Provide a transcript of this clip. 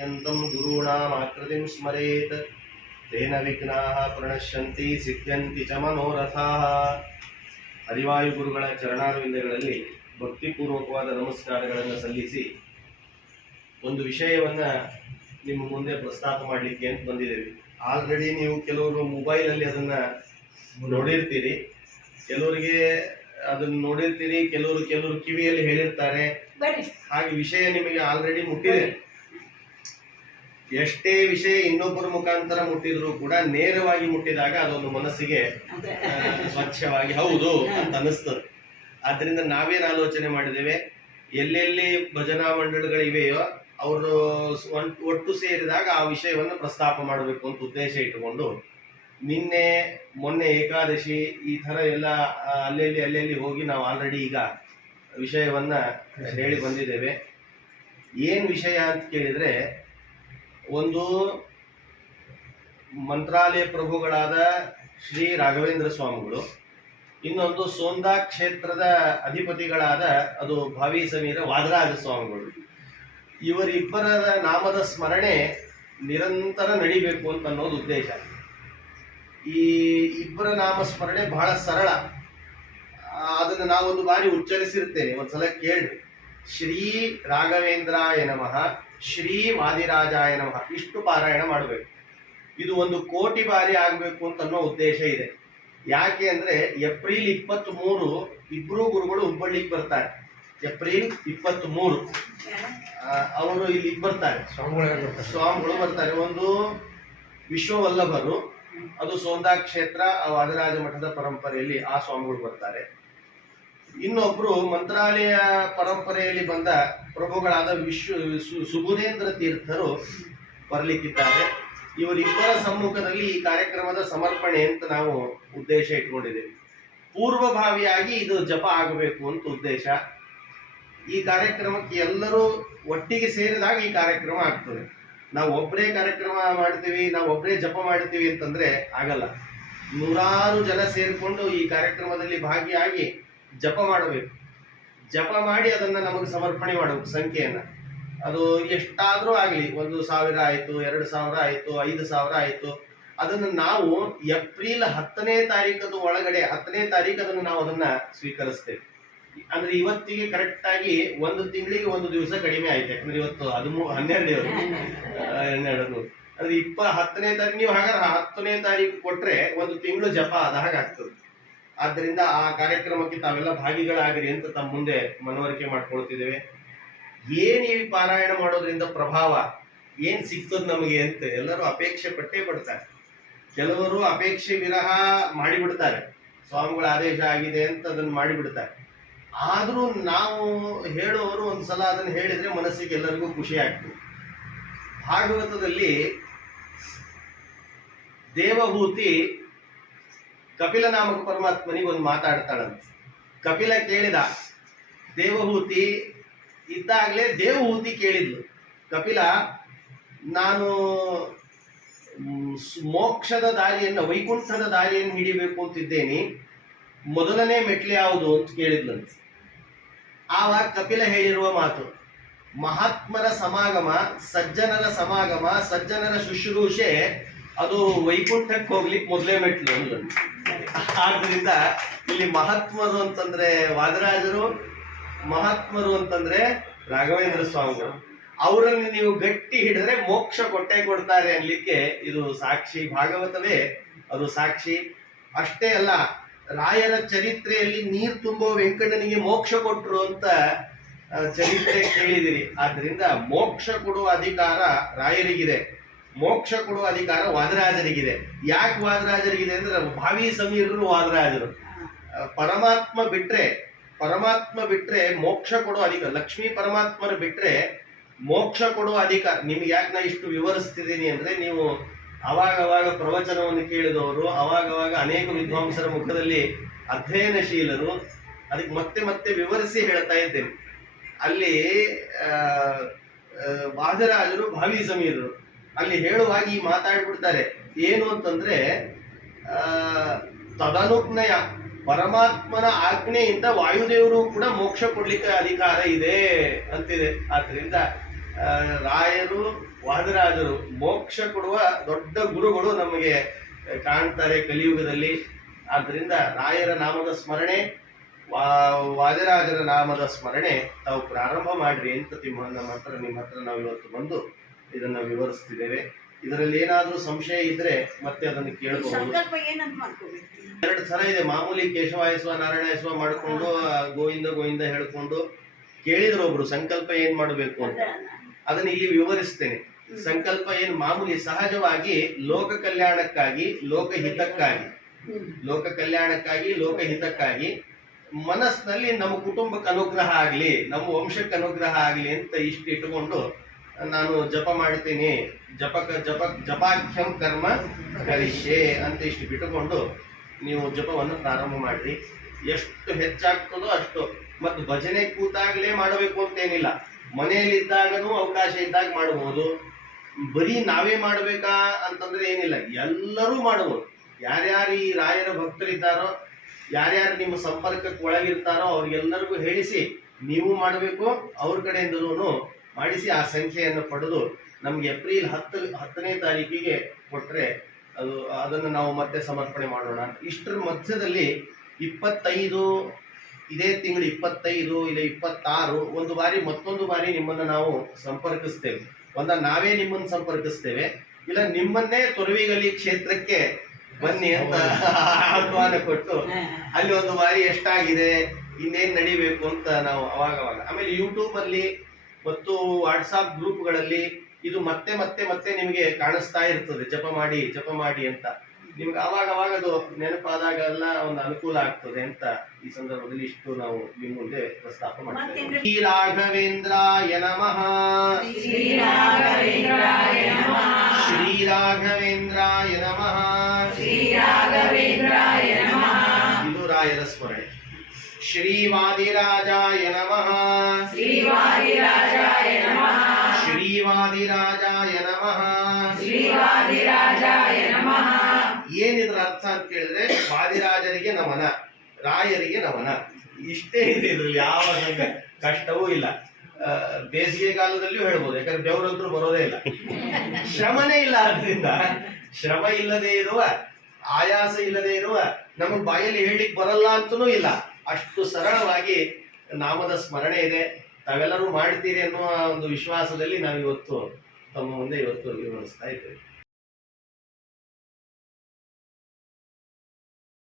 यन्तं गुरूणामाकृतिं ಸ್ಮರೆತ್ ತೇನ ವಿಘ್ನಾಹ ಪ್ರಣಶ್ಯಂತಿ ಸಿದ್ಧಂತಿ ಚ ಹರಿವಾಯು ಗುರುಗಳ ಚರಣಾಲುವಿಧ್ಯಗಳಲ್ಲಿ ಭಕ್ತಿಪೂರ್ವಕವಾದ ನಮಸ್ಕಾರಗಳನ್ನು ಸಲ್ಲಿಸಿ ಒಂದು ವಿಷಯವನ್ನು ನಿಮ್ಮ ಮುಂದೆ ಪ್ರಸ್ತಾಪ ಮಾಡಲಿಕ್ಕೆ ಅಂತ ಬಂದಿದ್ದೀವಿ. ಆಲ್ರೆಡಿ ನೀವು ಕೆಲವರು ಮೊಬೈಲಲ್ಲಿ ಅದನ್ನು ನೋಡಿರ್ತೀರಿ. ಕೆಲವರಿಗೆ ಅದನ್ನು ನೋಡಿರ್ತೀರಿ ಕೆಲವರು ಕೆಲವರು ಕಿವಿಯಲ್ಲಿ ಹೇಳಿರ್ತಾರೆ. ಹಾಗೆ ವಿಷಯ ನಿಮಗೆ ಆಲ್ರೆಡಿ ಮುಟ್ಟಿದೆ. ಎಷ್ಟೇ ವಿಷಯ ಇನ್ನೊಬ್ಬರ ಮುಖಾಂತರ ಮುಟ್ಟಿದ್ರು ಕೂಡ ನೇರವಾಗಿ ಮುಟ್ಟಿದಾಗ ಅದೊಂದು ಮನಸ್ಸಿಗೆ ಸ್ವಚ್ಛವಾಗಿ ಹೌದು ಅಂತ ಅನಿಸ್ತದೆ ಆದ್ರಿಂದ ನಾವೇನು ಆಲೋಚನೆ ಮಾಡಿದ್ದೇವೆ? ಎಲ್ಲೆಲ್ಲಿ ಭಜನಾ ಮಂಡಳಿಗಳಿವೆಯೋ ಅವರು ಒಟ್ಟು ಸೇರಿದಾಗ ಆ ವಿಷಯವನ್ನು ಪ್ರಸ್ತಾಪ ಮಾಡಬೇಕು ಅಂತ ಉದ್ದೇಶ ಇಟ್ಟುಕೊಂಡು ನಿನ್ನೆ ಮೊನ್ನೆ ಏಕಾದಶಿ ಈ ತರ ಎಲ್ಲ ಅಲ್ಲೆಲ್ಲಿ ಅಲ್ಲೆಲ್ಲಿ ಹೋಗಿ ನಾವು ಆಲ್ರೆಡಿ ಈಗ ವಿಷಯವನ್ನ ಹೇಳಿ ಬಂದಿದ್ದೇವೆ. ಏನು ವಿಷಯ ಅಂತ ಕೇಳಿದ್ರೆ ಒಂದು ಮಂತ್ರಾಲಯ ಪ್ರಭುಗಳಾದ ಶ್ರೀ ರಾಘವೇಂದ್ರ ಸ್ವಾಮಿಗಳು, ಇನ್ನೊಂದು ಸೋಂದಾ ಕ್ಷೇತ್ರದ ಅಧಿಪತಿಗಳಾದ ಅದು ಭಾವಿ ಸಮೀರ ವಾದರಾಜ ಸ್ವಾಮಿಗಳು. ಇವರಿಬ್ಬರ ನಾಮದ ಸ್ಮರಣೆ ನಿರಂತರ ನಡಿಬೇಕು ಅಂತ ಅನ್ನೋದು ಉದ್ದೇಶ. ಈ ಇಬ್ಬರ ನಾಮ ಸ್ಮರಣೆ ಬಹಳ ಸರಳ. ಅದನ್ನು ನಾವೊಂದು ಬಾರಿ ಉಚ್ಚರಿಸಿರ್ತೇನೆ. ಒಂದ್ಸಲ ಕೇಳಿ ಶ್ರೀ ರಾಘವೇಂದ್ರಾಯ ನಮಃ. ಶ್ರೀ ವಾದಿರಾಜಾಯ ನಮಃ. ಇಷ್ಟು ಪಾರಾಯಣ ಮಾಡಬೇಕು. ಇದು ಒಂದು ಕೋಟಿ ಬಾರಿ ಆಗಬೇಕು ಅಂತ ಅನ್ನೋ ಉದ್ದೇಶ ಇದೆ. ಯಾಕೆ ಅಂದರೆ ಏಪ್ರಿಲ್ ಇಪ್ಪತ್ತ್ ಮೂರು ಇಬ್ರು ಗುರುಗಳು ಹುಬ್ಬಳ್ಳಿಗೆ ಬರ್ತಾರೆ. ಏಪ್ರಿಲ್ ಇಪ್ಪತ್ತ್ ಮೂರು ಅವರು ಇಲ್ಲಿ ಬರ್ತಾರೆ. ಸ್ವಾಮಿಗಳು ಬರ್ತಾರೆ. ಒಂದು ವಿಶ್ವವಲ್ಲಭರು. ಅದು ಸೋಂದಾ ಕ್ಷೇತ್ರ ವಾದರಾಜ ಮಠದ ಪರಂಪರೆಯಲ್ಲಿ ಆ ಸ್ವಾಮಿಗಳು ಬರ್ತಾರೆ. ಇನ್ನೊಬ್ರು ಮಂತ್ರಾಲಯ ಪರಂಪರೆಯಲ್ಲಿ ಬಂದ ಪ್ರಭುಗಳಾದ ವಿಶ್ವ ಸುಬುಧೇಂದ್ರ ತೀರ್ಥರು ಬರಲಿಕ್ಕಿದ್ದಾರೆ. ಇವರಿಬ್ಬರ ಸಮ್ಮುಖದಲ್ಲಿ ಈ ಕಾರ್ಯಕ್ರಮದ ಸಮರ್ಪಣೆ ಅಂತ ನಾವು ಉದ್ದೇಶ ಇಟ್ಕೊಂಡಿದ್ದೇವೆ. ಪೂರ್ವಭಾವಿಯಾಗಿ ಇದು ಜಪ ಆಗಬೇಕು ಅಂತ ಉದ್ದೇಶ. ಈ ಕಾರ್ಯಕ್ರಮಕ್ಕೆ ಎಲ್ಲರೂ ಒಟ್ಟಿಗೆ ಸೇರಿದಾಗ ಈ ಕಾರ್ಯಕ್ರಮ ಆಗ್ತದೆ. ನಾವು ಒಬ್ಬರೇ ಕಾರ್ಯಕ್ರಮ ಮಾಡ್ತೀವಿ, ನಾವು ಒಬ್ಬರೇ ಜಪ ಮಾಡ್ತೀವಿ ಅಂತಂದ್ರೆ ಆಗಲ್ಲ. ನೂರಾರು ಜನ ಸೇರಿಕೊಂಡು ಈ ಕಾರ್ಯಕ್ರಮದಲ್ಲಿ ಭಾಗಿಯಾಗಿ ಜಪ ಮಾಡಬೇಕು. ಜಪ ಮಾಡಿ ಅದನ್ನ ನಮಗೆ ಸಮರ್ಪಣೆ ಮಾಡಬೇಕು ಸಂಖ್ಯೆಯನ್ನು. ಅದು ಎಷ್ಟಾದರೂ ಆಗಲಿ, ಒಂದು ಸಾವಿರ ಆಯಿತು, ಎರಡು ಸಾವಿರ ಆಯಿತು, ಐದು ಸಾವಿರ ಆಯಿತು, ಅದನ್ನು ನಾವು ಏಪ್ರಿಲ್ ಹತ್ತನೇ ತಾರೀಕದ ಒಳಗಡೆ, ಹತ್ತನೇ ತಾರೀಕು ಅದನ್ನು ನಾವು ಅದನ್ನ ಸ್ವೀಕರಿಸ್ತೇವೆ. ಅಂದ್ರೆ ಇವತ್ತಿಗೆ ಕರೆಕ್ಟ್ ಆಗಿ ಒಂದು ತಿಂಗಳಿಗೆ ಒಂದು ದಿವಸ ಕಡಿಮೆ ಆಯ್ತು, ಯಾಕಂದ್ರೆ ಇವತ್ತು ಹದಿಮೂ ಹನ್ನೆರಡು ಹನ್ನೆರಡು ಅಂದ್ರೆ ಇಪ್ಪ ಹತ್ತನೇ ತಾರೀಕು ನೀವು ಹಾಗಾದ್ರೆ ಹತ್ತನೇ ತಾರೀಕು ಕೊಟ್ರೆ ಒಂದು ತಿಂಗಳು ಜಪ ಆದ ಹಾಗೆ ಆಗ್ತದೆ ಆದ್ದರಿಂದ ಆ ಕಾರ್ಯಕ್ರಮಕ್ಕೆ ತಾವೆಲ್ಲ ಭಾಗಿಗಳಾಗಿರಿ ಅಂತ ತಮ್ಮ ಮುಂದೆ ಮನವರಿಕೆ ಮಾಡ್ಕೊಳ್ತಿದ್ದೇವೆ. ಏನು ಈ ಪಾರಾಯಣ ಮಾಡೋದ್ರಿಂದ ಪ್ರಭಾವ, ಏನ್ ಸಿಗ್ತದ ನಮಗೆ ಅಂತ ಎಲ್ಲರೂ ಅಪೇಕ್ಷೆ ಪಟ್ಟೇ ಪಡ್ತಾರೆ. ಕೆಲವರು ಅಪೇಕ್ಷೆ ವಿರಹ ಮಾಡಿಬಿಡ್ತಾರೆ. ಸ್ವಾಮಿಗಳ ಆದೇಶ ಆಗಿದೆ ಅಂತ ಅದನ್ನ ಮಾಡಿಬಿಡ್ತಾರೆ. ಆದರೂ ನಾವು ಹೇಳುವವರು ಒಂದ್ಸಲ ಅದನ್ನ ಹೇಳಿದ್ರೆ ಮನಸ್ಸಿಗೆ ಎಲ್ಲರಿಗೂ ಖುಷಿ ಆಗ್ತದೆ. ಭಾಗವತದಲ್ಲಿ ದೇವಭೂತಿ ಕಪಿಲ ನಾಮಕ ಪರಮಾತ್ಮನಿಗೆ ಒಂದು ಮಾತಾಡ್ತಾಳಂತ. ಕಪಿಲ ಕೇಳಿದ, ದೇವಹೂತಿ ಇದ್ದಾಗಲೇ ದೇವಹೂತಿ ಕೇಳಿದ್ಲು. ಕಪಿಲ, ನಾನು ಮೋಕ್ಷದ ದಾರಿಯನ್ನು, ವೈಕುಂಠದ ದಾರಿಯನ್ನು ಹಿಡಿಬೇಕು ಅಂತಿದ್ದೇನೆ. ಮೊದಲನೇ ಮೆಟ್ಲು ಯಾವುದು ಅಂತ ಕೇಳಿದ್ಲಂತ. ಆವಾಗ ಕಪಿಲ ಹೇಳಿರುವ ಮಾತು, ಮಹಾತ್ಮರ ಸಮಾಗಮ, ಸಜ್ಜನರ ಸಮಾಗಮ, ಸಜ್ಜನರ ಶುಶ್ರೂಷೆ ಅದು ವೈಕುಂಠಕ್ಕೆ ಹೋಗ್ಲಿಕ್ಕೆ ಮೊದಲೇ ಮೆಟ್ಲು ಆದ್ರಿಂದ ಇಲ್ಲಿ ಮಹಾತ್ಮರು ಅಂತಂದ್ರೆ ವಾದರಾಜರು, ಮಹಾತ್ಮರು ಅಂತಂದ್ರೆ ರಾಘವೇಂದ್ರ ಸ್ವಾಮಿಗಳು. ಅವರನ್ನು ನೀವು ಗಟ್ಟಿ ಹಿಡಿದ್ರೆ ಮೋಕ್ಷ ಕೊಟ್ಟೆ ಕೊಡ್ತಾರೆ ಅನ್ಲಿಕ್ಕೆ ಇದು ಸಾಕ್ಷಿ ಭಾಗವತವೇ, ಅದು ಸಾಕ್ಷಿ. ಅಷ್ಟೇ ಅಲ್ಲ, ರಾಯರ ಚರಿತ್ರೆಯಲ್ಲಿ ನೀರು ತುಂಬೋ ವೆಂಕಣ್ಣನಿಗೆ ಮೋಕ್ಷ ಕೊಟ್ಟರು ಅಂತ ಚರಿತ್ರೆ ಕೇಳಿದಿರಿ. ಆದ್ರಿಂದ ಮೋಕ್ಷ ಕೊಡುವ ಅಧಿಕಾರ ರಾಯರಿಗಿದೆ. ಮೋಕ್ಷ ಕೊಡುವ ಅಧಿಕಾರ ವಾದರಾಜರಿಗಿದೆ. ಯಾಕೆ ವಾದರಾಜರಿಗಿದೆ ಅಂದ್ರೆ ಭಾವಿ ಸಮೀರರು ವಾದರಾಜರು. ಪರಮಾತ್ಮ ಬಿಟ್ರೆ ಪರಮಾತ್ಮ ಬಿಟ್ರೆ ಮೋಕ್ಷ ಕೊಡೋ ಅಧಿಕಾರ ಲಕ್ಷ್ಮೀ ಪರಮಾತ್ಮರು ಬಿಟ್ರೆ ಮೋಕ್ಷ ಕೊಡುವ ಅಧಿಕಾರ ನಿಮ್ಗೆ ಯಾಕೆ ನಾ ಇಷ್ಟು ವಿವರಿಸ್ತಿದ್ದೀನಿ ಅಂದ್ರೆ ನೀವು ಅವಾಗವಾಗ ಅವಾಗ ಪ್ರವಚನವನ್ನು ಕೇಳಿದವರು, ಅವಾಗವಾಗ ಅವಾಗ ಅನೇಕ ವಿದ್ವಾಂಸರ ಮುಖದಲ್ಲಿ ಅಧ್ಯಯನಶೀಲರು, ಅದಕ್ಕೆ ಮತ್ತೆ ಮತ್ತೆ ವಿವರಿಸಿ ಹೇಳ್ತಾ ಇದ್ದೇನೆ. ಅಲ್ಲಿ ವಾದರಾಜರು ಭಾವಿ ಸಮೀರರು. ಅಲ್ಲಿ ಹೇಳುವಾಗಿ ಮಾತಾಡ್ಬಿಡ್ತಾರೆ. ಏನು ಅಂತಂದ್ರೆ ತದನುಜ್ಞಯ ಪರಮಾತ್ಮನ ಆಜ್ಞೆಯಿಂದ ವಾಯುದೇವರು ಕೂಡ ಮೋಕ್ಷ ಕೊಡ್ಲಿಕ್ಕೆ ಅಧಿಕಾರ ಇದೆ ಅಂತಿದೆ. ಆದ್ರಿಂದ ರಾಯರು, ವಾದರಾಜರು ಮೋಕ್ಷ ಕೊಡುವ ದೊಡ್ಡ ಗುರುಗಳು ನಮಗೆ ಕಾಣ್ತಾರೆ ಕಲಿಯುಗದಲ್ಲಿ. ಆದ್ದರಿಂದ ರಾಯರ ನಾಮದ ಸ್ಮರಣೆ, ವಾ, ವಾದಿರಾಜರ ನಾಮದ ಸ್ಮರಣೆ ತಾವು ಪ್ರಾರಂಭ ಮಾಡ್ರಿ ಅಂತ ನಿಮ್ಮ ನಮ್ಮ ಹತ್ರ ನಿಮ್ಮ ಹತ್ರ ನಾವು ಇವತ್ತು ಬಂದು ಇದನ್ನ ವಿವರಿಸ್ತಿದ್ದೇವೆ. ಇದರಲ್ಲಿ ಏನಾದರೂ ಸಂಶಯ ಇದ್ರೆ ಮತ್ತೆ ಅದನ್ನು ಕೇಳಬಹುದು ಸಂಕಲ್ಪ ಏನಂತ ಮಾಡ್ಕೋಬೇಕು? ಎರಡು ಥರ ಇದೆ. ಮಾಮೂಲಿ ಕೇಶವಾಯಸ್ವ ನಾರಾಯಣಾಯಸ್ವ ಮಾಡ್ಕೊಂಡು ಗೋವಿಂದ ಗೋವಿಂದ ಹೇಳ್ಕೊಂಡು ಕೇಳಿದ್ರು ಒಬ್ರು ಸಂಕಲ್ಪ ಏನ್ ಮಾಡಬೇಕು ಅಂತ. ಅದನ್ನ. ಇಲ್ಲಿ ವಿವರಿಸ್ತೇನೆ. ಸಂಕಲ್ಪ ಏನ್ ಮಾಮೂಲಿ ಸಹಜವಾಗಿ ಲೋಕ ಕಲ್ಯಾಣಕ್ಕಾಗಿ ಲೋಕ ಹಿತಕ್ಕಾಗಿ. ಲೋಕ ಕಲ್ಯಾಣಕ್ಕಾಗಿ ಲೋಕ ಹಿತಕ್ಕಾಗಿ ಮನಸ್ಸಿನಲ್ಲಿ ನಮ್ಮ ಕುಟುಂಬಕ್ಕೆ ಅನುಗ್ರಹ ಆಗಲಿ ನಮ್ಮ ವಂಶಕ್ಕೆ ಅನುಗ್ರಹ ಆಗಲಿ ಅಂತ ಇಷ್ಟು ಇಟ್ಟುಕೊಂಡು ನಾನು ಜಪ ಮಾಡ್ತೀನಿ. ಜಪಕ, ಜಪ, ಜಪಾಖ್ಯಂ ಕರ್ಮ ಕರಿಷೆ ಅಂತ ಇಷ್ಟು ಬಿಟ್ಟುಕೊಂಡು ನೀವು ಜಪವನ್ನು ಪ್ರಾರಂಭ ಮಾಡ್ರಿ. ಎಷ್ಟು ಹೆಚ್ಚಾಗ್ತದೋ ಅಷ್ಟು. ಮತ್ತು ಭಜನೆ ಕೂತಾಗಲೇ ಮಾಡಬೇಕು ಅಂತೇನಿಲ್ಲ ಮನೆಯಲ್ಲಿದ್ದಾಗನೂ ಅವಕಾಶ ಇದ್ದಾಗ ಮಾಡಬಹುದು ಬರೀ ನಾವೇ ಮಾಡಬೇಕಾ ಅಂತಂದ್ರೆ ಏನಿಲ್ಲ. ಎಲ್ಲರೂ ಮಾಡಬಹುದು ಯಾರ್ಯಾರು ಈ ರಾಯರ ಭಕ್ತರಿದ್ದಾರೋ, ಯಾರ್ಯಾರು ನಿಮ್ಮ ಸಂಪರ್ಕಕ್ಕೆ ಒಳಗಿರ್ತಾರೋ ಅವ್ರಿಗೆಲ್ಲರಿಗೂ ಹೇಳಿಸಿ, ನೀವು ಮಾಡಬೇಕು, ಅವ್ರ ಕಡೆಯಿಂದಲೂ ಮಾಡಿಸಿ ಆ ಸಂಖ್ಯೆಯನ್ನು ಪಡೆದು ನಮ್ಗೆ ಏಪ್ರಿಲ್ ಹತ್ತು ಹತ್ತನೇ ತಾರೀಕಿಗೆ ಕೊಟ್ಟರೆ ಅದು, ಅದನ್ನು ನಾವು ಮತ್ತೆ ಸಮರ್ಪಣೆ ಮಾಡೋಣ ಇಷ್ಟರ ಮಧ್ಯದಲ್ಲಿ ಇಪ್ಪತ್ತೈದು, ಇದೇ ತಿಂಗಳು ಇಪ್ಪತ್ತೈದು, ಇಲ್ಲ ಇಪ್ಪತ್ತಾರು, ಒಂದು ಬಾರಿ ಮತ್ತೊಂದು ಬಾರಿ ನಿಮ್ಮನ್ನು ನಾವು ಸಂಪರ್ಕಿಸ್ತೇವೆ. ಒಂದ ನಾವೇ ನಿಮ್ಮನ್ನು ಸಂಪರ್ಕಿಸ್ತೇವೆ. ಇಲ್ಲ ನಿಮ್ಮನ್ನೇ ತೊರವಿಗಲಿ ಕ್ಷೇತ್ರಕ್ಕೆ ಬನ್ನಿ ಅಂತ ಆಹ್ವಾನ ಕೊಟ್ಟು ಅಲ್ಲಿ ಒಂದು ಬಾರಿ ಎಷ್ಟಾಗಿದೆ, ಇನ್ನೇನ್ ನಡಿಬೇಕು ಅಂತ ನಾವು ಅವಾಗ ಆಮೇಲೆ ಯೂಟ್ಯೂಬ್ ಅಲ್ಲಿ ಮತ್ತು ವಾಟ್ಸಾಪ್ ಗ್ರೂಪ್ಗಳಲ್ಲಿ ಇದು ಮತ್ತೆ ಮತ್ತೆ ಮತ್ತೆ ನಿಮಗೆ ಕಾಣಿಸ್ತಾ ಇರ್ತದೆ ಜಪ ಮಾಡಿ ಜಪ ಮಾಡಿ ಅಂತ. ನಿಮ್ಗೆ ಅವಾಗ ಅವಾಗ ಅದು ನೆನಪಾದಾಗೆಲ್ಲ ಒಂದು ಅನುಕೂಲ ಆಗ್ತದೆ ಅಂತ ಈ ಸಂದರ್ಭದಲ್ಲಿ ಇಷ್ಟು ನಾವು ನಿಮ್ಮ ಮುಂದೆ ಪ್ರಸ್ತಾಪ ಮಾಡ್ತೇವೆ? ಶ್ರೀ ರಾಘವೇಂದ್ರಾಯ ನಮಃ. ಶ್ರೀ ರಾಘವೇಂದ್ರಾಯ ನಮಃ. ಶ್ರೀ ರಾಘವೇಂದ್ರಾಯ ನಮಃ. ಶ್ರೀ ರಾಘವೇಂದ್ರಾಯ ನಮಃ. ಇದು ರಾಯರ ಸ್ಮರಣೆ. ಶ್ರೀ ವಾದಿರಾಜಾಯ ನಮಃ ಶ್ರೀವಾದಿರಾಜಾಯ ನಮಃ ಶ್ರೀವಾದಿರಾಜಾಯ ನಮಃ ಶ್ರೀವಾದಿರಾಜಾಯ ನಮಃ ಏನಿದ್ರ ಅರ್ಥ ಅಂತ ಕೇಳಿದ್ರೆ ವಾದಿರಾಜರಿಗೆ ನಮನ ರಾಯರಿಗೆ ನಮನ. ಇಷ್ಟೇ ಇದೆ ಇದ್ರಲ್ಲಿ ಯಾವ ಕಷ್ಟವೂ ಇಲ್ಲ. ಬೇಸಿಗೆ ಕಾಲದಲ್ಲಿಯೂ ಹೇಳ್ಬೋದು ಯಾಕಂದ್ರೆ ಬೆವರಂತರೂ ಬರೋದೇ ಇಲ್ಲ. ಶ್ರಮನೇ ಇಲ್ಲ ಅದರಿಂದ ಶ್ರಮ ಇಲ್ಲದೆ ಇರುವ ಆಯಾಸ ಇಲ್ಲದೆ ಇರುವ ನಮಗೆ ಬಾಯಲ್ಲಿ ಹೇಳಿಕ್ ಬರಲ್ಲ ಅಂತನೂ ಇಲ್ಲ. ಅಷ್ಟು ಸರಳವಾಗಿ ನಾಮದ ಸ್ಮರಣೆ ಇದೆ. ತಾವೆಲ್ಲರೂ ಮಾಡ್ತೀರಿ ಅನ್ನುವ ಒಂದು ವಿಶ್ವಾಸದಲ್ಲಿ ನಾವು ಇವತ್ತು ತಮ್ಮ ಮುಂದೆ ಇವತ್ತು ವಿವರಿಸ್ತಾ ಇದ್ದೇವೆ.